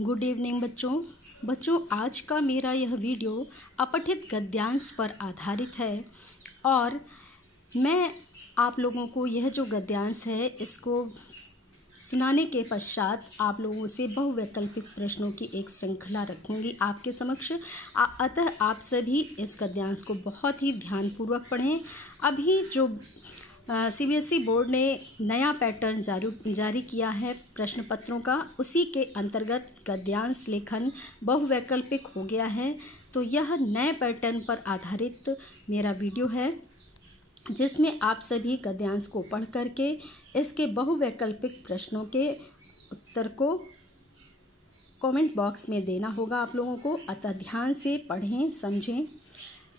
Good evening बच्चों आज का मेरा यह वीडियो अपठित गद्यांश पर आधारित है और मैं आप लोगों को यह जो गद्यांश है इसको सुनाने के पश्चात आप लोगों से बहुवैकल्पिक प्रश्नों की एक श्रृंखला रखूंगी आपके समक्ष। अतः आप सभी इस गद्यांश को बहुत ही ध्यानपूर्वक पढ़ें। अभी जो सीबीएसई बोर्ड ने नया पैटर्न जारी किया है प्रश्न पत्रों का, उसी के अंतर्गत गद्यांश लेखन बहुवैकल्पिक हो गया है। तो यह नए पैटर्न पर आधारित मेरा वीडियो है जिसमें आप सभी गद्यांश को पढ़ करके इसके बहुवैकल्पिक प्रश्नों के उत्तर को कमेंट बॉक्स में देना होगा आप लोगों को। अतः ध्यान से पढ़ें, समझें।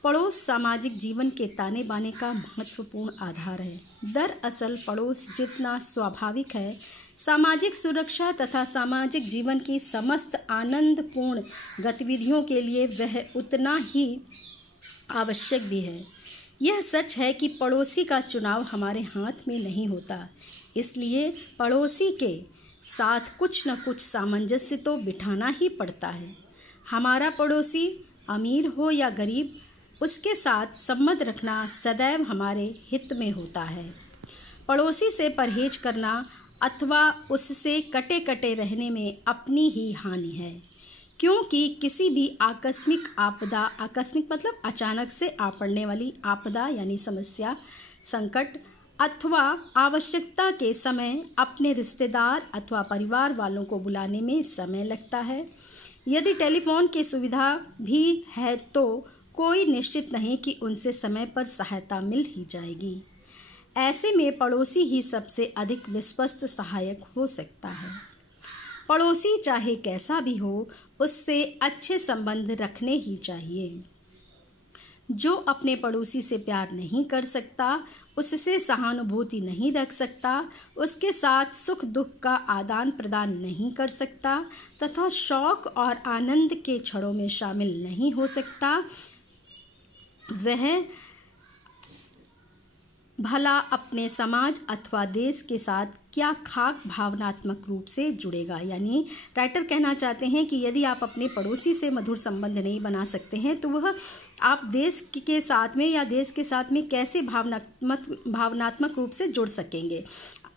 पड़ोस सामाजिक जीवन के ताने बाने का महत्वपूर्ण आधार है। दरअसल पड़ोस जितना स्वाभाविक है, सामाजिक सुरक्षा तथा सामाजिक जीवन की समस्त आनंदपूर्ण गतिविधियों के लिए वह उतना ही आवश्यक भी है। यह सच है कि पड़ोसी का चुनाव हमारे हाथ में नहीं होता, इसलिए पड़ोसी के साथ कुछ न कुछ सामंजस्य तो बिठाना ही पड़ता है। हमारा पड़ोसी अमीर हो या गरीब, उसके साथ संबंध रखना सदैव हमारे हित में होता है। पड़ोसी से परहेज करना अथवा उससे कटे कटे रहने में अपनी ही हानि है, क्योंकि किसी भी आकस्मिक आपदा, आकस्मिक मतलब अचानक से आ पड़ने वाली आपदा यानी समस्या, संकट अथवा आवश्यकता के समय अपने रिश्तेदार अथवा परिवार वालों को बुलाने में समय लगता है। यदि टेलीफोन की सुविधा भी है तो कोई निश्चित नहीं कि उनसे समय पर सहायता मिल ही जाएगी। ऐसे में पड़ोसी ही सबसे अधिक विश्वस्त सहायक हो सकता है। पड़ोसी चाहे कैसा भी हो, उससे अच्छे संबंध रखने ही चाहिए। जो अपने पड़ोसी से प्यार नहीं कर सकता, उससे सहानुभूति नहीं रख सकता, उसके साथ सुख दुख का आदान प्रदान नहीं कर सकता तथा शौक और आनंद के क्षणों में शामिल नहीं हो सकता, वह भला अपने समाज अथवा देश के साथ क्या खाक भावनात्मक रूप से जुड़ेगा। यानी राइटर कहना चाहते हैं कि यदि आप अपने पड़ोसी से मधुर संबंध नहीं बना सकते हैं तो वह आप देश के साथ में या देश के साथ में कैसे भावनात्मक रूप से जुड़ सकेंगे।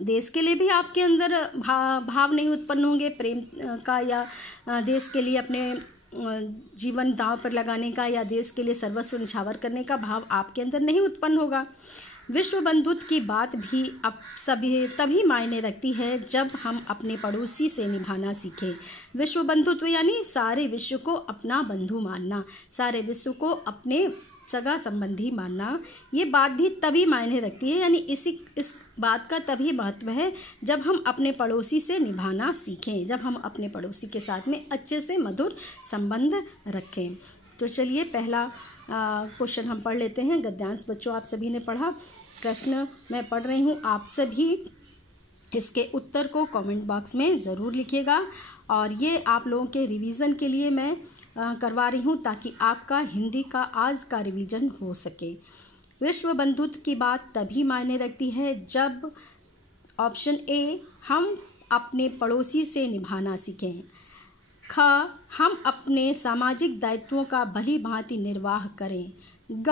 देश के लिए भी आपके अंदर भाव नहीं उत्पन्न होंगे प्रेम का, या देश के लिए अपने जीवन दांव पर लगाने का या देश के लिए सर्वस्व निछावर करने का भाव आपके अंदर नहीं उत्पन्न होगा। विश्व बंधुत्व की बात भी अब सभी तभी मायने रखती है जब हम अपने पड़ोसी से निभाना सीखें। विश्व बंधुत्व यानी सारे विश्व को अपना बंधु मानना, सारे विश्व को अपने सगा संबंधी मानना। ये बात भी तभी मायने रखती है, यानी इस बात का तभी महत्व है जब हम अपने पड़ोसी से निभाना सीखें, जब हम अपने पड़ोसी के साथ में अच्छे से मधुर संबंध रखें। तो चलिए पहला क्वेश्चन हम पढ़ लेते हैं। गद्यांश बच्चों आप सभी ने पढ़ा, प्रश्न मैं पढ़ रही हूँ, आप सभी इसके उत्तर को कमेंट बॉक्स में ज़रूर लिखिएगा। और ये आप लोगों के रिवीजन के लिए मैं करवा रही हूँ ताकि आपका हिंदी का आज का रिवीजन हो सके। विश्व बंधुत्व की बात तभी मायने रखती है जब ऑप्शन ए हम अपने पड़ोसी से निभाना सीखें, ख हम अपने सामाजिक दायित्वों का भली भांति निर्वाह करें, ग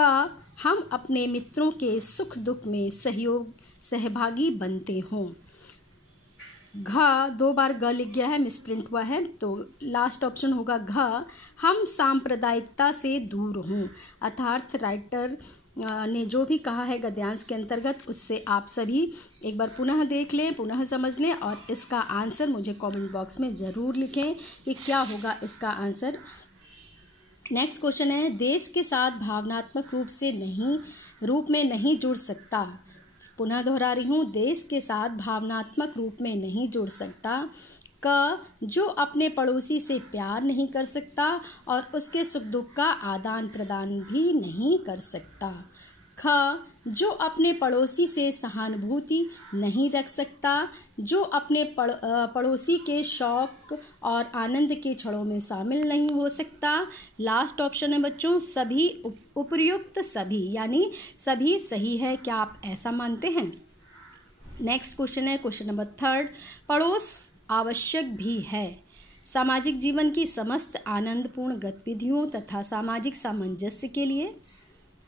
हम अपने मित्रों के सुख दुख में सहभागी बनते हों। घ 2 बार ग लिख गया है, मिसप्रिंट हुआ है, तो लास्ट ऑप्शन होगा घ हम सांप्रदायिकता से दूर हों। अर्थात राइटर ने जो भी कहा है गद्यांश के अंतर्गत उससे आप सभी एक बार पुनः देख लें, पुनः समझ लें और इसका आंसर मुझे कमेंट बॉक्स में ज़रूर लिखें कि क्या होगा इसका आंसर। नेक्स्ट क्वेश्चन है, देश के साथ भावनात्मक रूप में नहीं जुड़ सकता। पुनः दोहरा रही हूँ, देश के साथ भावनात्मक रूप में नहीं जुड़ सकता। क जो अपने पड़ोसी से प्यार नहीं कर सकता और उसके सुख दुख का आदान प्रदान भी नहीं कर सकता। ख जो अपने पड़ोसी से सहानुभूति नहीं रख सकता, जो अपने पड़ोसी के शौक और आनंद के क्षणों में शामिल नहीं हो सकता। लास्ट ऑप्शन है बच्चों सभी, उपर्युक्त सभी, यानी सभी सही है। क्या आप ऐसा मानते हैं? नेक्स्ट क्वेश्चन है क्वेश्चन नंबर 3, पड़ोस आवश्यक भी है। सामाजिक जीवन की समस्त आनंदपूर्ण गतिविधियों तथा सामाजिक सामंजस्य के लिए।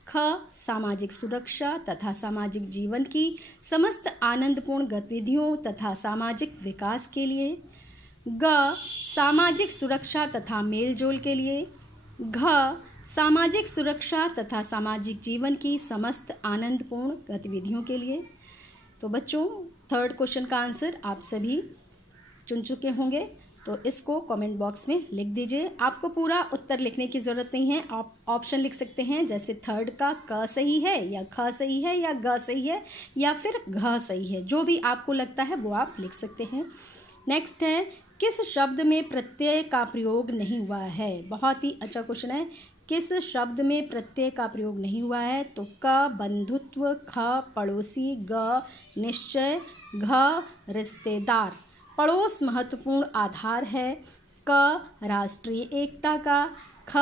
ख, सामाजिक सुरक्षा तथा सामाजिक जीवन की समस्त आनंदपूर्ण गतिविधियों तथा सामाजिक विकास के लिए। ग, सामाजिक सुरक्षा तथा मेलजोल के लिए। घ, सामाजिक सुरक्षा तथा सामाजिक जीवन की समस्त आनंदपूर्ण गतिविधियों के लिए। तो बच्चों, थर्ड क्वेश्चन का आंसर आप सभी चुन चुके होंगे, तो इसको कमेंट बॉक्स में लिख दीजिए। आपको पूरा उत्तर लिखने की ज़रूरत नहीं है, आप ऑप्शन लिख सकते हैं, जैसे थर्ड का क सही है या ख सही है या ग सही है या फिर घ सही है, जो भी आपको लगता है वो आप लिख सकते हैं। नेक्स्ट है, किस शब्द में प्रत्यय का प्रयोग नहीं हुआ है? बहुत ही अच्छा क्वेश्चन है। किस शब्द में प्रत्यय का प्रयोग नहीं हुआ है? तो क बंधुत्व, ख पड़ोसी, ग निश्चय, घ रिश्तेदार। पड़ोस महत्वपूर्ण आधार है। क राष्ट्रीय एकता का, ख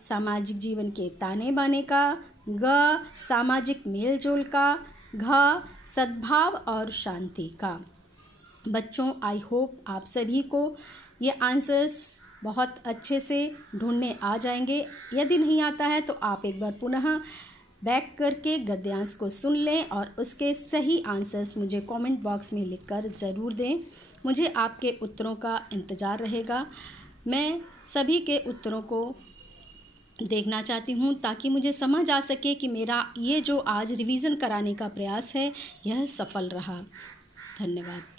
सामाजिक जीवन के ताने बाने का, ग सामाजिक मेलजोल का, घ सद्भाव और शांति का। बच्चों, आई होप आप सभी को ये आंसर्स बहुत अच्छे से ढूंढने आ जाएंगे। यदि नहीं आता है तो आप एक बार पुनः बैक करके गद्यांश को सुन लें और उसके सही आंसर्स मुझे कमेंट बॉक्स में लिखकर ज़रूर दें। मुझे आपके उत्तरों का इंतज़ार रहेगा। मैं सभी के उत्तरों को देखना चाहती हूँ ताकि मुझे समझ आ सके कि मेरा ये जो आज रिवीजन कराने का प्रयास है यह सफल रहा। धन्यवाद।